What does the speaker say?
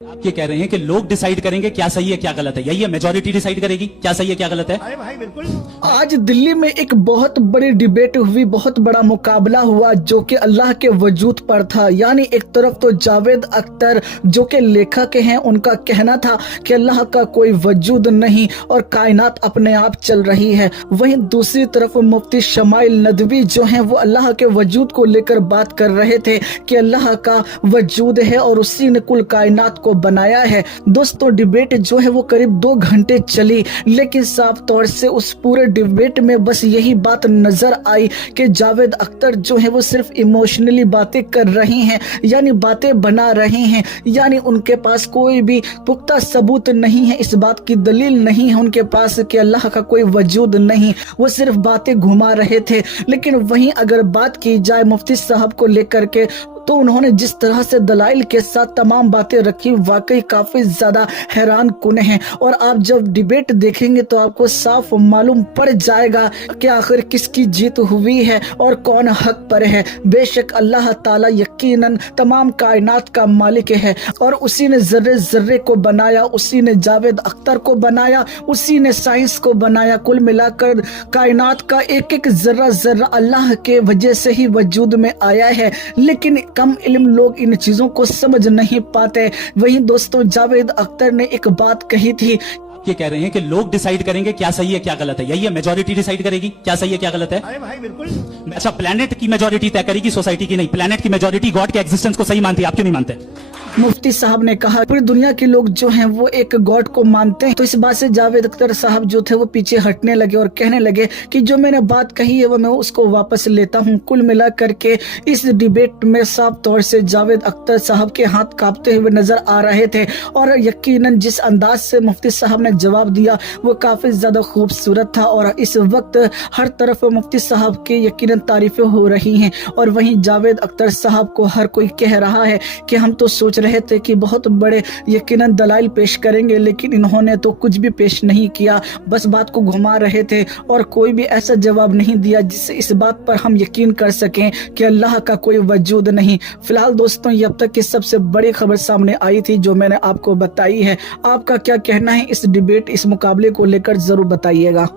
आप ये कह रहे हैं कि लोग डिसाइड करेंगे क्या सही है क्या गलत है, यही है? मेजॉरिटी डिसाइड करेगी क्या सही है क्या गलत है। अरे भाई बिल्कुल। आज दिल्ली में एक बहुत बड़ी डिबेट हुई, बहुत बड़ा मुकाबला हुआ जो कि अल्लाह के वजूद पर था। यानी एक तरफ तो जावेद अख्तर जो कि लेखक हैं, उनका कहना था कि अल्लाह का कोई वजूद नहीं और कायनात अपने आप चल रही है। वहीं दूसरी तरफ मुफ्ती शमाइल नदवी जो हैं वो अल्लाह के वजूद को लेकर बात कर रहे थे कि अल्लाह का वजूद है और उसी ने कुल कायनात को बनाया है। दोस्तों, डिबेट जो है वो करीब 2 घंटे चली, लेकिन साफ तौर से उस पूरे डिबेट में बस यही बात नजर आई कि जावेद अख्तर जो है वो सिर्फ इमोशनली बातें कर रही हैं, यानी बातें बना रहे हैं। यानी उनके पास कोई भी पुख्ता सबूत नहीं है, इस बात की दलील नहीं है उनके पास कि अल्लाह का कोई वजूद नहीं, वो सिर्फ बातें घुमा रहे थे। लेकिन वहीं अगर बात की जाए मुफ्ती साहब को लेकर के, तो उन्होंने जिस तरह से दलाइल के साथ तमाम बातें रखी, वाकई काफी ज्यादा हैरान कुन है। और आप जब डिबेट देखेंगे तो आपको साफ मालूम पड़ जाएगा कि आखिर किसकी जीत हुई है और कौन हक पर है। बेशक अल्लाह ताला यकीनन तमाम कायनात का मालिक है और उसी ने जर्रे जर्रे को बनाया, उसी ने जावेद अख्तर को बनाया, उसी ने साइंस को बनाया। कुल मिलाकर कायनात का एक एक जर्रा जर्रा अल्लाह के वजह से ही वजूद में आया है। लेकिन कम इल्म लोग इन चीजों को समझ नहीं पाते। वहीं दोस्तों, जावेद अख्तर ने एक बात कही थी, ये कह रहे हैं कि लोग डिसाइड करेंगे क्या सही है क्या गलत है, यही है? मेजॉरिटी डिसाइड करेगी क्या सही है क्या गलत है। अरे भाई बिल्कुल। अच्छा, प्लेनेट की मेजॉरिटी तय करेगी, सोसाइटी की नहीं। प्लेनेट की मेजॉरिटी गॉड के एग्जिस्टेंस को सही मानती है, आप क्यों नहीं मानते? मुफ्ती साहब ने कहा पूरी दुनिया के लोग जो हैं वो एक गॉड को मानते हैं। तो इस बात से जावेद अख्तर साहब जो थे वो पीछे हटने लगे और कहने लगे कि जो मैंने बात कही है वो मैं उसको वापस लेता हूं। कुल मिला करके इस डिबेट में साफ तौर से जावेद अख्तर साहब के हाथ कांपते हुए नजर आ रहे थे और यकीनन जिस अंदाज से मुफ्ती साहब ने जवाब दिया वो काफी ज्यादा खूबसूरत था। और इस वक्त हर तरफ मुफ्ती साहब की यकीनन तारीफें हो रही हैं और वहीं जावेद अख्तर साहब को हर कोई कह रहा है कि हम तो सोच रहे थे कि बहुत बड़े यकीनन दलाइल पेश करेंगे, लेकिन इन्होंने तो कुछ भी पेश नहीं किया, बस बात को घुमा रहे थे और कोई भी ऐसा जवाब नहीं दिया जिससे इस बात पर हम यकीन कर सकें कि अल्लाह का कोई वजूद नहीं। फिलहाल दोस्तों, ये अब तक की सबसे बड़ी खबर सामने आई थी जो मैंने आपको बताई है। आपका क्या कहना है इस डिबेट, इस मुकाबले को लेकर जरूर बताइएगा।